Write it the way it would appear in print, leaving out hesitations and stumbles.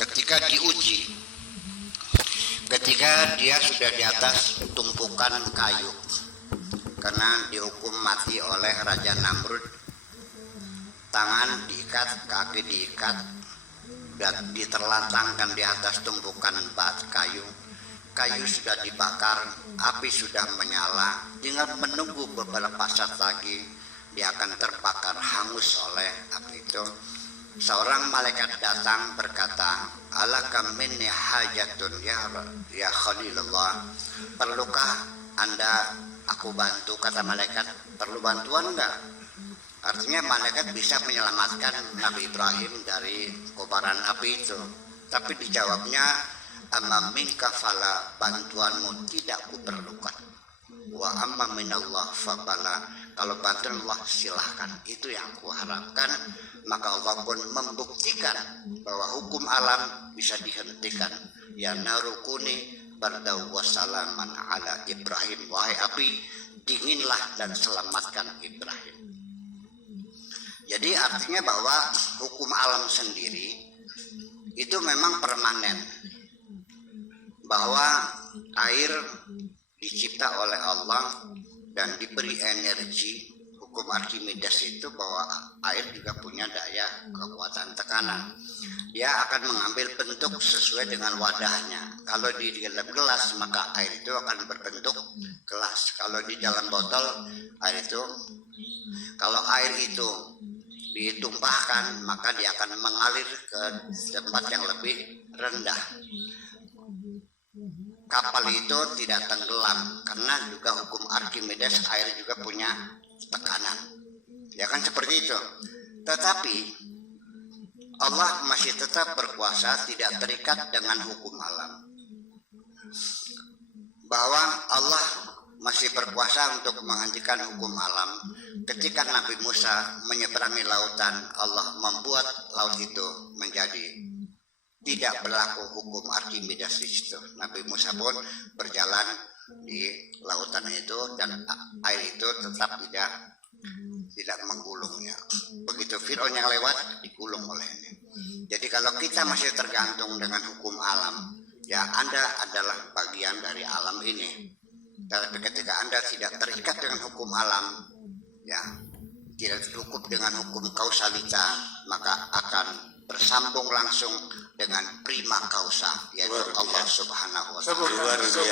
ketika diuji, ketika dia sudah di atas tumpukan kayu karena dihukum mati oleh Raja Namrud, tangan diikat, kaki diikat, dan diterlantangkan di atas tumpukan kayu. Kayu sudah dibakar, api sudah menyala, tinggal menunggu beberapa saat lagi dia akan terbakar hangus oleh api itu. Seorang malaikat datang berkata, alaka minni hajatun ya Khalilullah, perlukah Anda aku bantu? Kata malaikat, perlu bantuan enggak? Artinya malaikat bisa menyelamatkan Nabi Ibrahim dari kobaran api itu. Tapi dijawabnya, amma minka fala, bantuanmu tidak kuperlukan. Wa amma minallah fabala, kalau bantuan Allah silahkan. Itu yang kuharapkan. Maka Allah pun membuktikan bahwa hukum alam bisa dihentikan. Ya narukuni bardau wassalaman ala Ibrahim, wahai api, dinginlah dan selamatkan Ibrahim. Jadi artinya bahwa hukum alam sendiri itu memang permanen, bahwa air dicipta oleh Allah dan diberi energi. Hukum Archimedes itu bahwa air juga punya daya kekuatan tekanan. Dia akan mengambil bentuk sesuai dengan wadahnya. Kalau di dalam gelas maka air itu akan berbentuk gelas. Kalau di dalam botol kalau air itu ditumpahkan maka dia akan mengalir ke tempat yang lebih rendah. Kapal itu tidak tenggelam karena juga hukum Archimedes, air juga punya tekanan. Ya kan seperti itu. Tetapi Allah masih tetap berkuasa, tidak terikat dengan hukum alam. Bahwa Allah masih berkuasa untuk menghentikan hukum alam. Ketika Nabi Musa menyeberangi lautan, Allah membuat laut itu menjadi tidak berlaku hukum Archimedes di situ. Nabi Musa pun berjalan di lautan itu dan air itu tetap tidak menggulungnya. Begitu Fir'aun yang lewat digulung olehnya. Jadi kalau kita masih tergantung dengan hukum alam, ya Anda adalah bagian dari alam ini. Tapi ketika Anda tidak terikat dengan hukum alam, ya tidak cukup dengan hukum kausalita, maka akan bersambung langsung dengan prima causa, yaitu Allah Subhanahu wa Ta'ala.